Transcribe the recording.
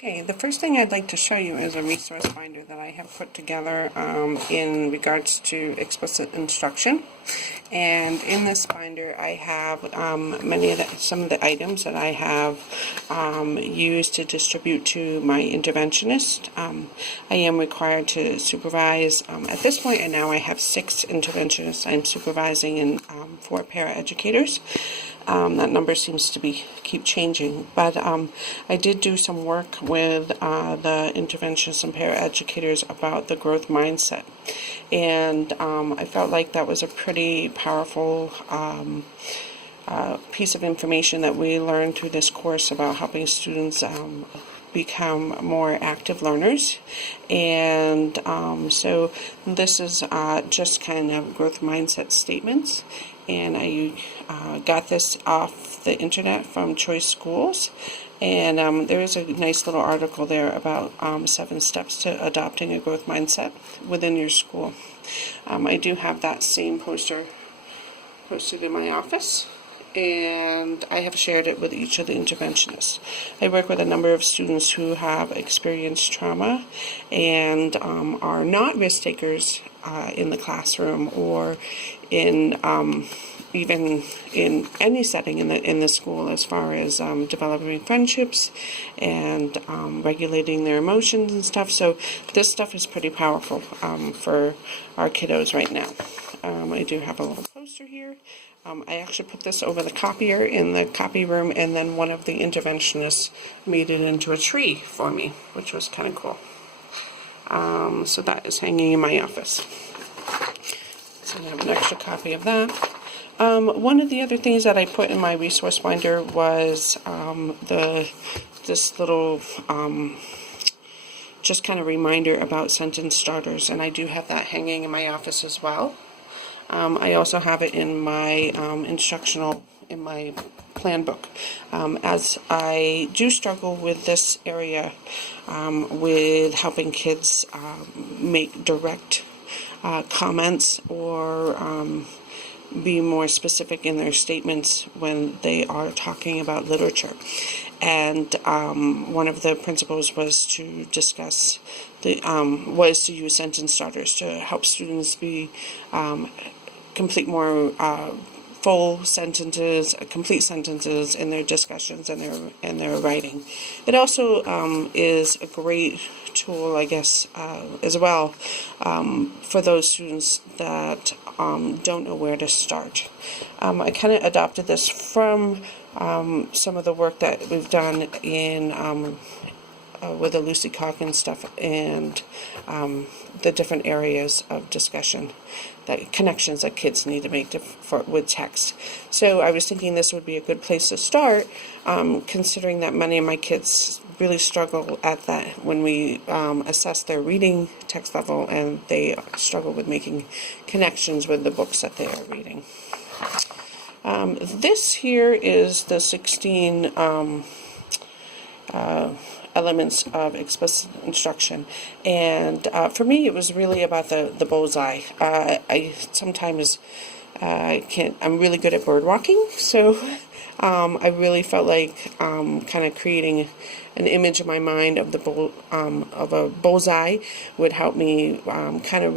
Okay, the first thing I'd like to show you is a resource finder that I have put together in regards to explicit instruction. And in this binder I have some of the items that I have used to distribute to my interventionist. I am required to supervise, at this point and now I have 6 interventionists I'm supervising and 4 paraeducators. That number seems to keep changing, but I did do some work with the interventionists and paraeducators about the growth mindset, and I felt like that was a pretty powerful piece of information that we learned through this course about helping students become more active learners. And so this is just kind of growth mindset statements, and I got this off the internet from Choice Schools, and there is a nice little article there about 7 steps to adopting a growth mindset within your school. I do have that same poster posted in my office, and I have shared it with each of the interventionists. I work with a number of students who have experienced trauma and are not risk takers in the classroom or in even in any setting in the school, as far as developing friendships and regulating their emotions and stuff. So this stuff is pretty powerful for our kiddos right now. I do have a little poster here. I actually put this over the copier in the copy room, and then one of the interventionists made it into a tree for me, which was kind of cool. So that is hanging in my office. So I have an extra copy of that. One of the other things that I put in my resource binder was this little just kind of reminder about sentence starters, and I do have that hanging in my office as well. I also have it in my in my plan book, as I do struggle with this area with helping kids make direct comments or be more specific in their statements when they are talking about literature. And one of the principles was to discuss was to use sentence starters to help students be complete more full sentences, complete sentences in their discussions and their writing. It also is a great tool, I guess, as well, for those students that don't know where to start. I kind of adopted this from some of the work that we've done in with the Lucy Calkins stuff and the different areas of discussion, that connections that kids need to make with text. So I was thinking this would be a good place to start, considering that many of my kids really struggle at that when we assess their reading text level, and they struggle with making connections with the books that they are reading. This here is the 16 elements of explicit instruction, and for me it was really about the bullseye. I sometimes I'm really good at bird walking, so I really felt like kind of creating an image in my mind of a bullseye would help me kind of really